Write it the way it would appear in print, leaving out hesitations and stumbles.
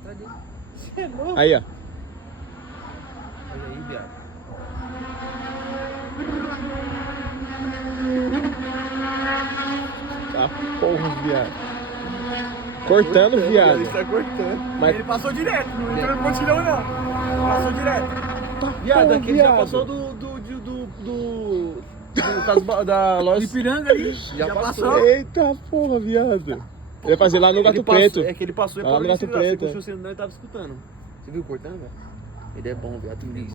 atrás dele. Você é louco? Aí, ó. Olha aí, viado. Tá porra, viado. Cortando, viado. Ele tá cortando. Mas Ele passou direto, não entrou no pontilhão não. Passou direto. tá Viado, porra, aquele já viado. passou da loja. Ipiranga ali. Já passou. Eita porra, viado. Ele vai fazer lá no Gato Ele passou- Preto. É que ele passou e Lá no parou Gato nesse lugar. Você Preto. continuou sendo, ele tava escutando. Você viu cortando, velho? Ele é bom, viado.